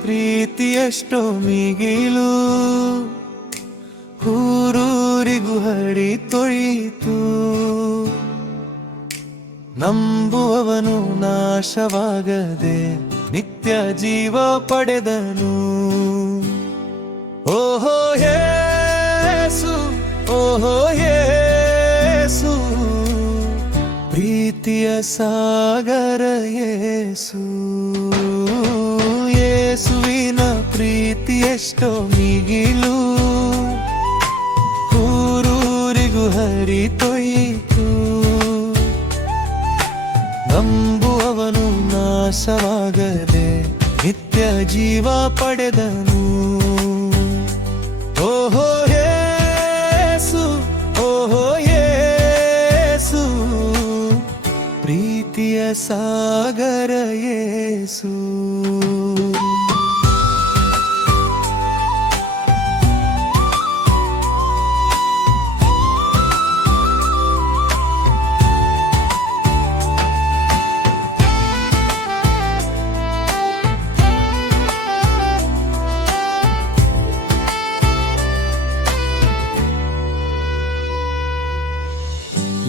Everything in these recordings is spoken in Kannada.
ಪ್ರೀತಿ ಎಷ್ಟೋ ಮಿಗಿಲು. ಊರೂರಿಗೂ ಹರಿ ತೊಳಿತು. ನಂಬುವವನು ನಾಶವಾಗದೆ ನಿತ್ಯ ಜೀವ ಪಡೆದನು. ಓಹೋ ಯೇಸು ಓಹೋ ಯೇಸು, ಪ್ರೀತಿಯ ಸಾಗರ ಯೇಸು. ಯೇಸುವಿನ ಪ್ರೀತಿ ಎಷ್ಟೋ ಮಿಗಿಲು. ಊರೂರಿಗೂ ಹರಿತೊಯ್ಯಿತು. ನಂಬುವವನು ನಾಶವಾಗದೆ ನಿತ್ಯ ಜೀವ ಪಡೆದನು. ಓಹೋ ಪ್ರೀತಿಯ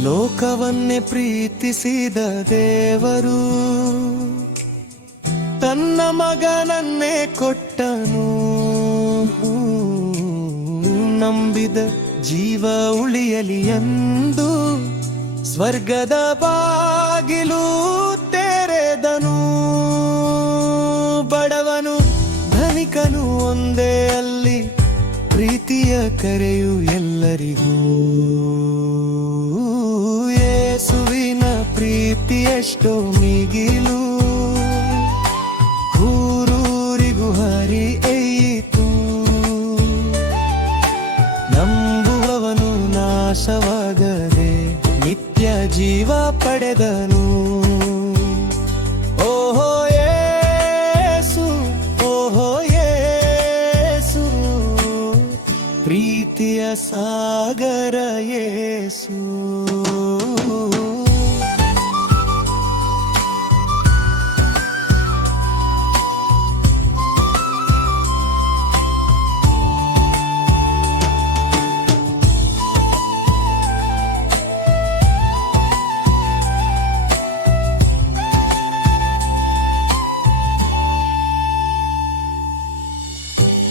ಲೋಕವನ್ನೇ ಪ್ರೀತಿಸಿದ ದೇವರು, ತನ್ನ ಮಗನನ್ನೇ ಕೊಟ್ಟನು. ನಂಬಿದ ಜೀವ ಉಳಿಯಲಿ ಎಂದು ಸ್ವರ್ಗದ ಬಾಗಿಲು ತೆರೆದನು. ಬಡವನು ಧನಿಕನು ಒಂದೇ ಅಲ್ಲಿ, ಪ್ರೀತಿಯ ಕರೆಯು ಎಲ್ಲರಿಗೂ. ಎಷ್ಟೋ ಮಿಗಿಲು. ಊರೂರಿಗೂ ಹರಿ ಐತು ನಂಬುವವನು ನಾಶವಾಗದೆ ನಿತ್ಯ ಜೀವ ಪಡೆದನು. ಓಹೋ ಯೇಸು ಪ್ರೀತಿಯ ಸಾಗರ ಯೇಸು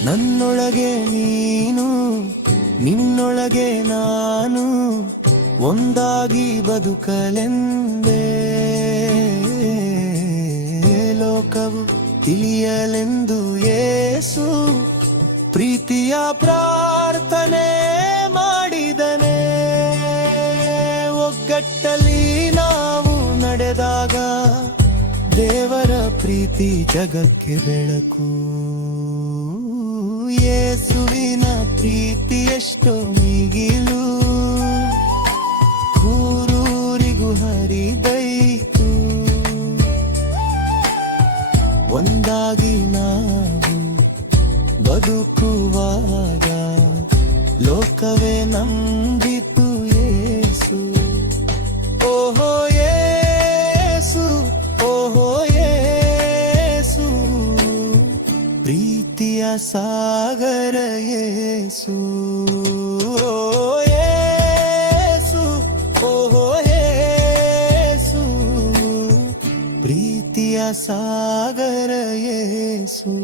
ನನ್ನೊಳಗೆ ನೀನು, ನಿನ್ನೊಳಗೆ ನಾನು, ಒಂದಾಗಿ ಬದುಕಲೆಂದೇ. ಲೋಕವು ತಿಳಿಯಲೆಂದು ಏಸು, ಪ್ರೀತಿಯ ಪ್ರಾರ್ಥನೆ ಮಾಡಿದನೆ. ಒಗ್ಗಟ್ಟಲ್ಲಿ ನಾವು ನಡೆದಾಗ ದೇವರ ಪ್ರೀತಿ ಜಗಕ್ಕೆ ಬೆಳಕು. ಯೇಸುವಿನ ಪ್ರೀತಿ ಎಷ್ಟೋ ಮಿಗಿಲು. ಊರೂರಿಗೂ ಹರಿದೈತು. ಒಂದಾಗಿ ನಾವು ಬದುಕುವಾಗ ಲೋಕವೇ ನಂಬಿತು ಸಾಗರ ಯೇಸು ಓ ಯೇಸು ಓಹೋ ಯೇಸು ಪ್ರೀತಿಯ ಸಾಗರ ಯೇಸು